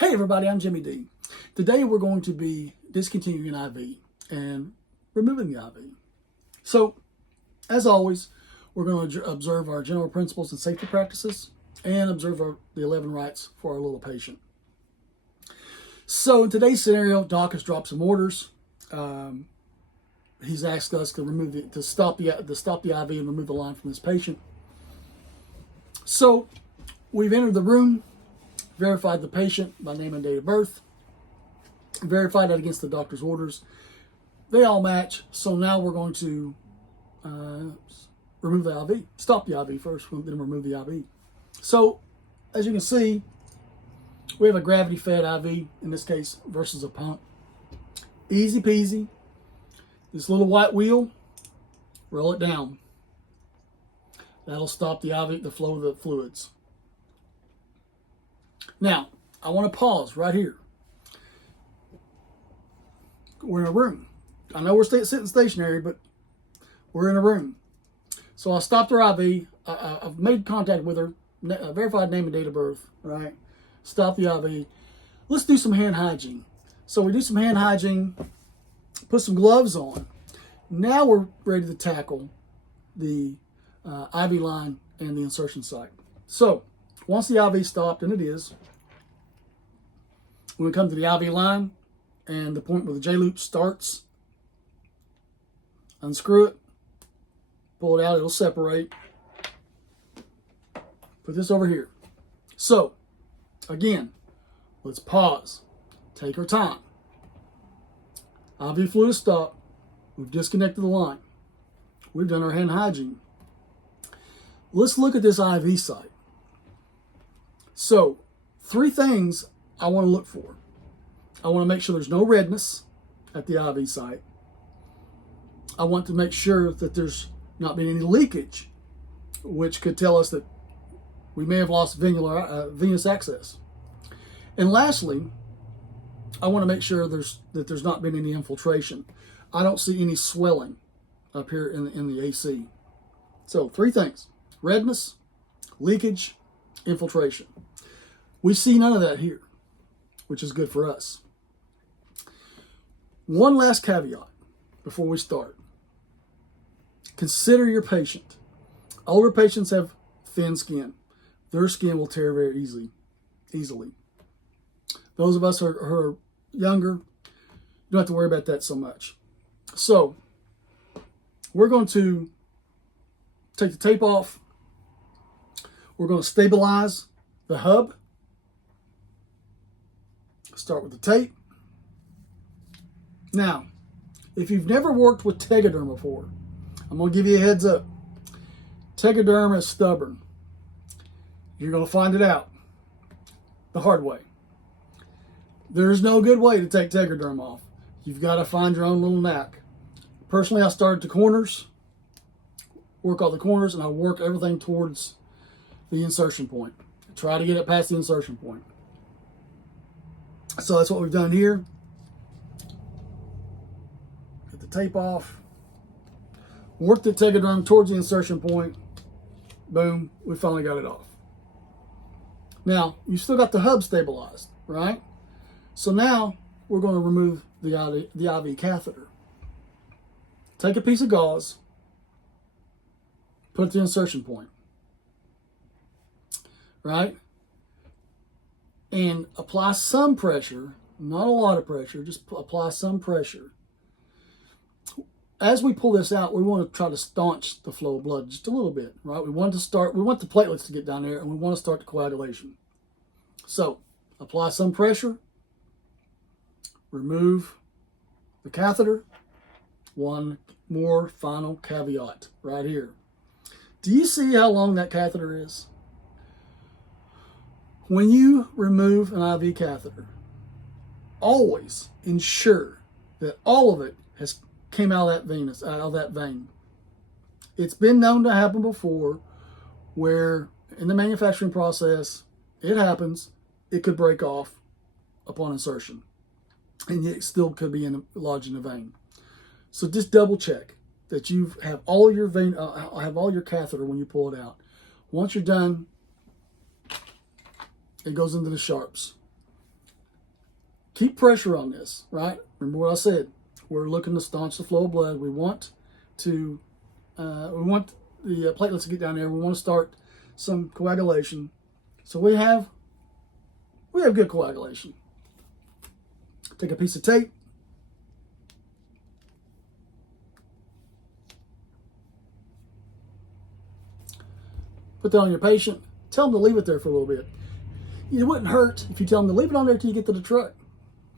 Hey everybody, I'm Jimmy D. Today we're going to be discontinuing an IV and removing the IV. So, as always, we're going to observe our general principles and safety practices and observe the 11 rights for our little patient. So in today's scenario, Doc has dropped some orders. He's asked us to stop the IV and remove the line from this patient. So we've entered the room, verified the patient by name and date of birth, verified that against the doctor's orders. They all match. So now we're going to remove the IV. Stop the IV first, then remove the IV. So as you can see, we have a gravity-fed IV in this case versus a pump. Easy peasy. This little white wheel, roll it down. That'll stop the IV, the flow of the fluids. Now, I want to pause right here. We're in a room. I know we're sitting stationary, but we're in a room. So I stopped her IV. I've made contact with her, verified name and date of birth, right? Stop the IV. Let's do some hand hygiene. So we do some hand hygiene, put some gloves on. Now we're ready to tackle the IV line and the insertion site. So once the IV stopped, and it is, when we come to the IV line and the point where the J-loop starts, unscrew it, pull it out, it'll separate. Put this over here. So, again, let's pause. Take our time. IV fluid is stopped. We've disconnected the line. We've done our hand hygiene. Let's look at this IV site. So, 3 things I want to look for. I want to make sure there's no redness at the IV site. I want to make sure that there's not been any leakage, which could tell us that we may have lost venous access. And lastly, I want to make sure that there's not been any infiltration. I don't see any swelling up here in the AC. So 3 things: redness, leakage, infiltration. We see none of that here, which is good for us. One last caveat before we start. Consider your patient. Older patients have thin skin. Their skin will tear very easily. Those of us who are younger don't have to worry about that so much. So we're going to take the tape off. We're going to stabilize the hub. Start with the tape. Now, if you've never worked with Tegaderm before, I'm going to give you a heads up. Tegaderm is stubborn. You're going to find it out the hard way. There's no good way to take Tegaderm off. You've got to find your own little knack. Personally, I start at the corners, work all the corners, and I work everything towards the insertion point. Try to get it past the insertion point. So that's what we've done here. Get the tape off. Work the Tegaderm towards the insertion point. Boom, we finally got it off. Now, you still got the hub stabilized, right? So now we're going to remove the IV catheter. Take a piece of gauze, put it at the insertion point, right? And apply some pressure, not a lot of pressure, just apply some pressure. As we pull this out, we want to try to staunch the flow of blood just a little bit, right? We want the platelets to get down there, and we want to start the coagulation. So, apply some pressure, remove the catheter. One more final caveat right here. Do you see how long that catheter is? When you remove an IV catheter, always ensure that all of it came out of that vein. It's been known to happen before where in the manufacturing process, it happens, it could break off upon insertion. And it still could be lodged in the vein. So just double check that you have all your catheter when you pull it out. Once you're done, it goes into the sharps. keep pressure on this, right? Remember what I said. We're looking to staunch the flow of blood. We want the platelets to get down there. We want to start some coagulation. So we have good coagulation. Take a piece of tape. Put that on your patient. Tell them to leave it there for a little bit. It wouldn't hurt if you tell them to leave it on there till you get to the truck.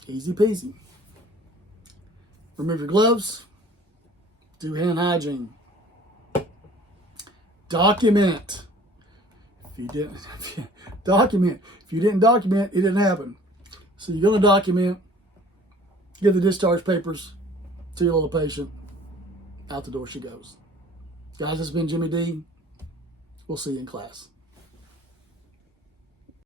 Easy peasy. Remove your gloves. Do hand hygiene. Document. If you didn't document, it didn't happen. So you're going to document. Give the discharge papers to your little patient. Out the door she goes. Guys, this has been Jimmy D. We'll see you in class.